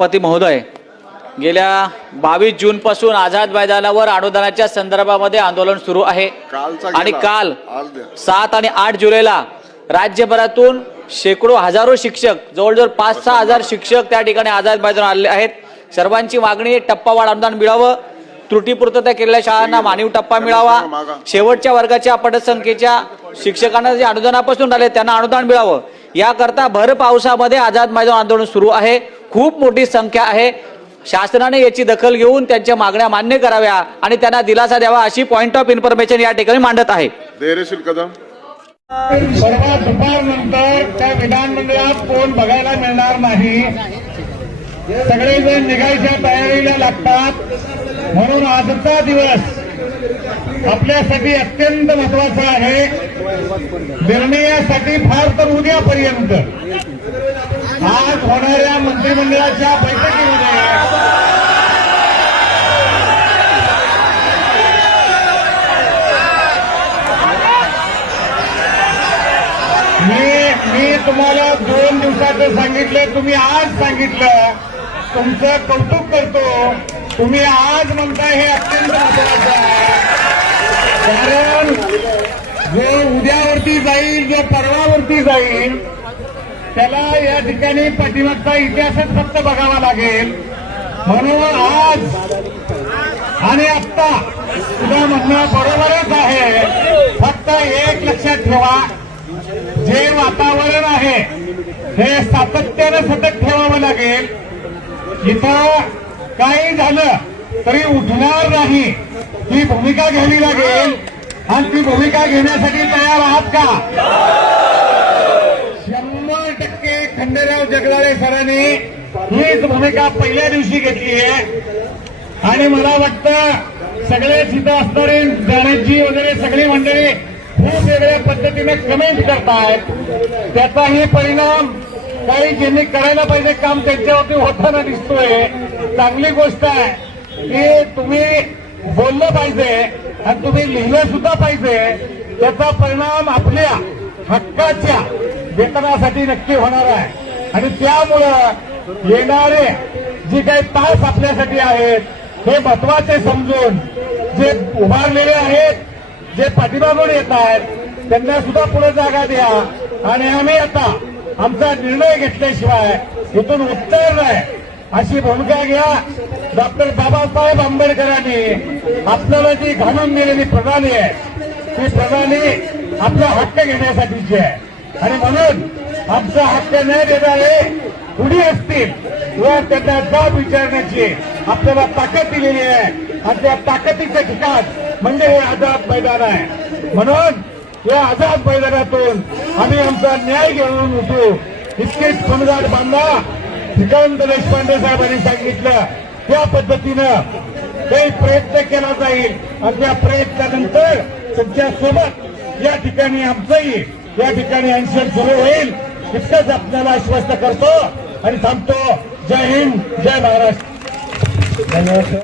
सभापती महोदय, गेल्या 22 जून पासून आझाद मैदानावर अनुदानाच्या संदर्भामध्ये आंदोलन सुरू आहे आणि काल 7 आणि 8 जुलैला राज्यभरातून शेकडो हजारो शिक्षक जवळजवळ 5-6 हजार शिक्षक त्या ठिकाणी आझाद मैदानावर आले आहेत। सर्वांची मागणी टप्पावार अनुदान मिळावं, त्रुटीपूर्तता केलेल्या शाळांना मानवी टप्पा मिळावा, शेवटच्या वर्गाच्या पटसंख्येच्या शिक्षकांना जे अनुदानापासून आले त्यांना अनुदान मिळावं, याकरता भर पावसामध्ये आझाद मैदान आंदोलन सुरू आहे। खूप मोठी संख्या आहे। शासनाने याची दखल घेऊन त्यांच्या मागण्या मान्य कराव्या आणि त्यांना दिलासा द्यावा अशी पॉइंट ऑफ इन्फॉर्मेशन या ठिकाणी मांडत आहे। धैर्यशील कदम। परवा दुपारनंतर त्या विधानमंडळात कोण बघायला मिळणार नाही, सगळेजण निघायच्या तयारीला लागतात। म्हणून आजचा दिवस आपल्यासाठी अत्यंत महत्वाचा आहे। निर्णयासाठी फार तर उद्यापर्यंत आज होणाऱ्या मंत्रिमंडळाच्या बैठकीमध्ये मी तुम्हाला 2 दिवसाचं सांगितलं, तुम्ही आज सांगितलं, तुमचं कौतुक करतो। तुम्ही आज म्हणताय हे अत्यंत महत्वाचं आहे, कारण जो उद्यावरती जाईल, जो परवावरती जाईल, त्याला या ठिकाणी पाठीमागचा इतिहासच फक्त बघावा लागेल। म्हणून आज आणि आत्ता तुझं म्हणणं बरोबरच आहे। फक्त एक लक्षात ठेवा, जे वातावरण आहे हे सातत्याने सतत ठेवावं लागेल। इथं काही झालं तरी उठणार नाही, ही भूमिका घ्यावी लागेल। आणि ती भूमिका घेण्यासाठी तयार आहात का? 100% खंडेराव जगदाळे सरांनी हीच भूमिका पहिल्या दिवशी घेतली आहे आणि मला वाटतं सगळेच इथं असणारे गणेशजी वगैरे सगळी मंडळी खूप वेगळ्या पद्धतीने कमेंट करतायत। त्याचाही परिणाम काही ज्यांनी करायला पाहिजे काम त्यांच्यावरती होताना दिसतोय। चांगली गोष्ट आहे की तुम्ही बोललं पाहिजे आणि तुम्ही लिहिलं सुद्धा पाहिजे। त्याचा परिणाम आपल्या हक्काच्या वेतनासाठी नक्की होणार आहे आणि त्यामुळं येणारे जे काही तास आपल्यासाठी आहेत हे महत्वाचे समजून जे उभारलेले आहेत, जे पाठीमागून येत आहेत, त्यांना सुद्धा पुढे जागा द्या आणि आम्ही आता आमचा निर्णय घेतल्याशिवाय इथून उत्तर नाही अशी भूमिका घ्या। डॉक्टर बाबासाहेब आंबेडकरांनी आपल्याला जी घालून दिलेली प्रणाली आहे ती प्रणाली आपला हक्क घेण्यासाठीची आहे आणि म्हणून आमचा हक्क न देणारे कुणी असतील व त्यांना जाब विचारण्याची आपल्याला ताकद दिलेली आहे आणि त्या ताकदीचं ठिकाण म्हणजे हे आझाद मैदान आहे। म्हणून या आझाद मैदानातून आम्ही आमचा न्याय घेऊन उठू इतकेच खणगाट बांधा। श्रीकांत देशपांडे साहेबांनी सांगितलं त्या पद्धतीनं काही प्रयत्न केला जाईल आणि त्या प्रयत्नानंतर तुमच्या सोबत या ठिकाणी आमचंही या ठिकाणी अन्वेषण सुरू होईल इतकंच आपल्याला आश्वस्त करतो आणि थांबतो। जय हिंद, जय महाराष्ट्र। धन्यवाद।